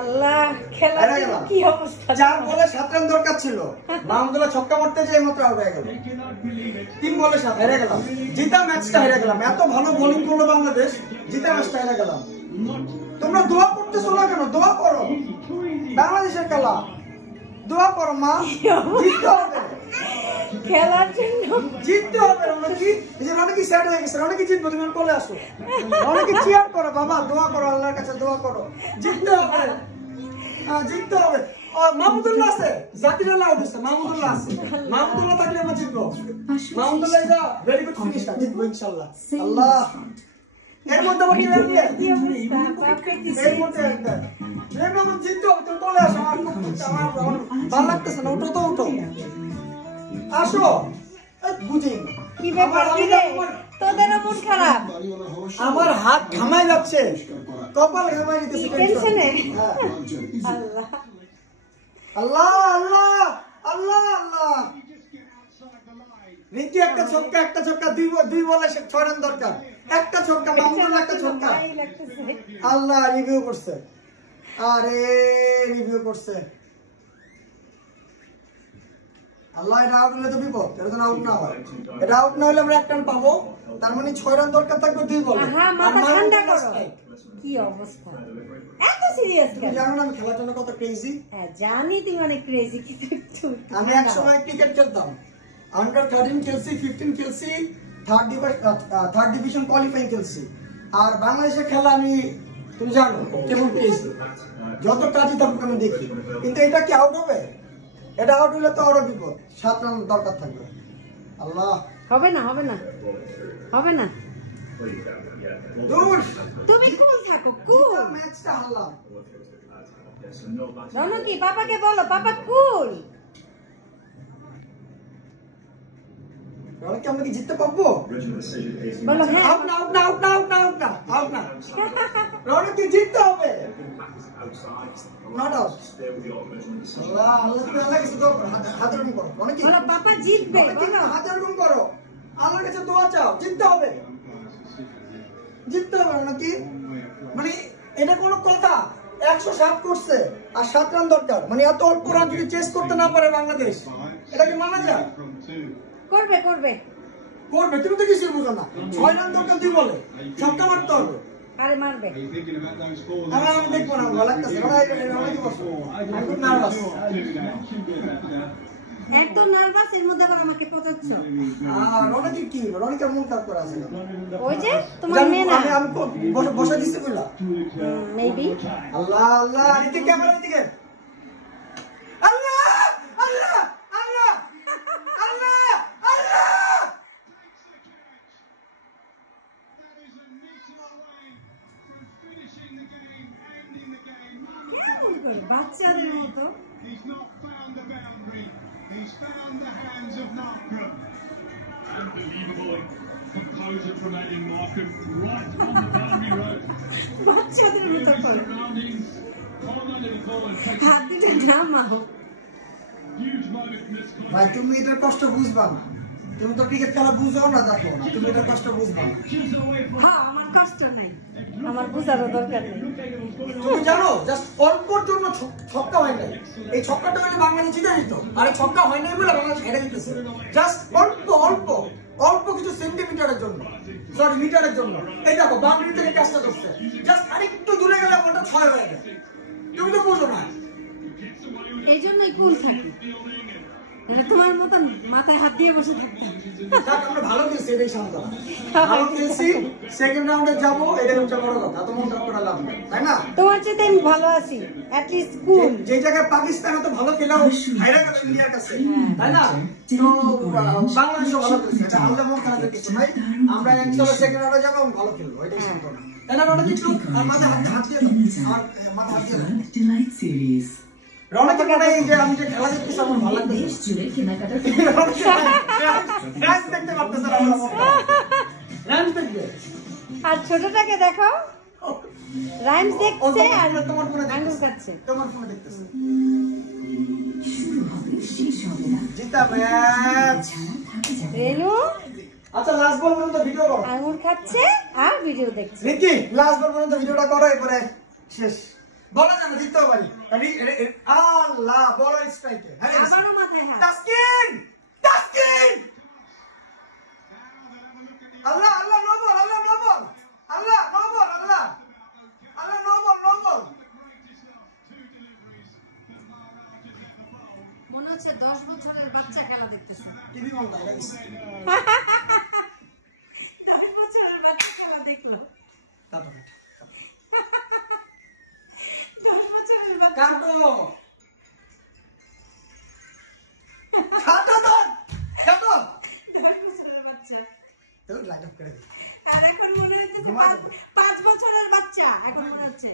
আল্লাহ খেলা কি অবস্থা, 4 বলে 7 রান দরকার ছিল। মাহমুদুল্লাহ ছক্কা মারতে যেয়ে মাত্র আউট হয়ে গেল। 3 বলে 7 হেরে গেলাম, জিতা ম্যাচটা হেরে গেলাম। এত ভালো বোলিং করলো বাংলাদেশ, জিতা ম্যাচটা হেরে গেলাম। তোমরা দোয়া করতেছো না কেন? দোয়া করো, বাংলাদেশের খেলা, দোয়া করো মা, জিততে হবে, খেলার জন্য জিততে হবে। রনকি এই যে রনকি সেট হয়ে গেছে, রনকি জিতবো, তুমি কোলে আসো, রনকি চিয়ার করো বাবা, দোয়া করো, আল্লাহর কাছে দোয়া করো, জিততে হবে, জিততে হবে। মাহমুদুল্লাহ আছে, জাকিরুল্লাহ আউট হইছে, মাহমুদুল্লাহ আছে, মাহমুদুল্লাহ থাকলে আমরা জিতবো। Mahmudullah is a very good finisher, জিতবো ইনশাআল্লাহ। আল্লাহ এর মধ্যে বলি না দিয়ে এর মধ্যে একটা এর মধ্যে জিততে হবে। তুমি কোলে আসো, আমার ভালো লাগতেছে না, উঠো তো উঠো, আসো। বুঝি কি ব্যাপার, কি রে তোদেরও মন খারাপ? আমার হাত ঘামাই যাচ্ছে, কপাল ঘামাই দিতেছে টেনশনে। আল্লাহ আল্লাহ আল্লাহ আল্লাহ আল্লাহ। রিকি একটা ছক্কা, দুই বলে 6 রান দরকার, একটা ছক্কা, মাহমুদুল্লাহ একটা ছক্কা। আল্লাহ রিভিউ করছে, আরে রিভিউ করছে। আল্লাহ এটা আউট হলে তো বিপদ, এটা তো আউট না হয়, এটা আউট না হলে আমরা 1 রান পাবো, তার মানে 6 রান দরকার থাকবে 2 বলে। হ্যাঁ, মাথা ঠান্ডা করো, কি অবস্থা, এত সিরিয়াস কেন? জানো না আমি খেলার জন্য কত ক্রেজি? হ্যাঁ জানি তুমি অনেক ক্রেজি, কিন্তু আমি এক সময় ক্রিকেট খেলতাম, আন্ডার 13 খেলছি, 15 খেলছি, থার্ড ডিভিশন কোয়ালিফাইং খেলছি। আর বাংলাদেশের খেলা আমি, তুমি জানো কেমন ক্রেজি, যত কাজই থাকুক আমি দেখি। কিন্তু এটা কি আউট হবে? এটা আউট হলে তো আরো বিপদ, 7 রান দরকার থাকবে। আল্লাহ হবে না, হবে না, হবে না। দূর, তুমি কুল থাকো, কুল। ম্যাচটা হারলাম। রনকি পাপাকে বলো, পাপা কুল। রনকি আমরা কি জিততে পারবো? বলো হ্যাঁ। আউট না, আউট না, আউট না, আউট না, আউট না, আউট না। রনকি জিততে হবে, নট আউট। আল্লাহ আল্লাহ, তুমি আল্লাহর কাছে দোয়া করো, হাত রান করো। রনকি বলো পাপা জিতবে, বলো হাত রান করো, আল্লাহর কাছে দোয়া চাও, জিততে হবে, জিততে হবে। রনকি মানে এটা কোনো কথা? 107 করছে আর 7 রান দরকার, মানে এত অল্প রান যদি চেস করতে না পারে বাংলাদেশ, এটা কি মানা যায়? করবে করবে করবে, তুমি তো কিছু বুঝো না। 6 রান দরকার 2 বলে, ছক্কা মারতে হবে। আরে মারবে, আমি দেখবো না, ভালো লাগতেছে, আমি খুব নার্ভাস। এত নার্ভাস, এর মধ্যে আবার আমাকে পচাচ্ছ। রনকি কি, রনকি মন খারাপ করে আছে, ওই যে তোমার মেয়ে না, আমি বসে দিচ্ছি বললা। মেবি। আল্লাহ আল্লাহ, এদিকে ক্যামেরা, এদিকে। আল্লাহ আল্লাহ আল্লাহ আল্লাহ আল্লাহ। কেমন করে বাচ্চাদের মতো? He's not found the boundary. He's found the hands of Markham. Unbelievable composure from Eddie Markham, right on the boundary road. বাচ্চাদের মতো করে Surroundings, hold on to the ball and take হাত দুটো নামাও। huge moment from this corner. ভাই তুমি এটার কষ্ট বুঝবা না, তুমি তো ক্রিকেট খেলা বুঝো না, দেখো না, তুমি এটার কষ্ট বুঝবা না। হ্যাঁ আমার কষ্ট নাই, আমার বুঝারও দরকার নেই। তুমি জানো জাস্ট অল্পর জন্য ছক্কা হয় নাই, এই ছক্কাটা হলে বাংলাদেশ জিতে যেত, আর এই ছক্কা হয় নাই বলে বাংলাদেশ হেরে যেতেছে। জাস্ট অল্প অল্প অল্প কিছু সেন্টিমিটারের জন্য, সরি মিটারের জন্য। এই দেখো বাউন্ডারি থেকে কাজটা করছে, জাস্ট আরেকটু দূরে গেলে বলটা 6 হয়ে যায়। তুমি তো বুঝো না, এই জন্যই কুল থাকি, এটা তোমার মতন মাথায় হাত দিয়ে বসে থাকতাম। আমরা ভালো খেলছি, এটাই সান্ত্বনা। ভালো খেলছি, সেকেন্ড রাউন্ডে যাবো, এটাই হচ্ছে বড় কথা। এত মন খারাপ করা লাভ নেই, তাই না? তোমার চেয়ে আমি ভালো আছি, অ্যাট লিস্ট কুল। যে জায়গায় পাকিস্তান এত ভালো খেলেও হাইরা গেল ইন্ডিয়ার কাছে, তাই না? তো বাংলাদেশও ভালো খেলছে, এটা আমাদের মন খারাপের কিছু নাই। আমরা ইনশাআল্লাহ সেকেন্ড রাউন্ডে যাবো, ভালো খেলবো, এটাই সান্ত্বনা। তাই না? রনক একটু মাথা হাত দিয়ে দাও, আমার মাথা হাত দিয়ে দাও। রনক মানে এই যে আমি যে খেলা দেখতেছি আমার ভালো লাগতেছে, ম্যাচ দেখতে পারতেছে না, ম্যাচ দেখবে। আর ছোটটাকে দেখো, রাইমস দেখছে আর তোমার ফোনে আঙ্গুল কাটছে। তোমার ফোনে দেখতেছে। জিতা ম্যাচ রেনু আচ্ছা লাস্ট বল পর্যন্ত ভিডিও করো। আঙুর খাচ্ছে আর ভিডিও দেখছে। রিকি লাস্ট বল পর্যন্ত ভিডিওটা করো, এরপরে শেষ। বলা যাবে জিততে পারি। আল্লাহ বড় স্ট্রাইকে। আবারও মাথায় হাত। তাসকিন তাসকিন আল্লাহ আল্লাহ নো বল, আল্লাহ নো বল, আল্লাহ নো বল, আল্লাহ আল্লাহ নো বল, নো বল। মনে হচ্ছে 10 বছরের বাচ্চা খেলা দেখতেছে। টিভি বল না গাইস। 10 বছরের বাচ্চা খেলা দেখলো। কাটো 10 বছরের বাচ্চা। কাটো কাটো দাও কাটো। 10 বছরের বাচ্চা। তো লাইট অফ করে দে। আর এখন মনে হচ্ছে 5 বছরের বাচ্চা এখন মনে হচ্ছে।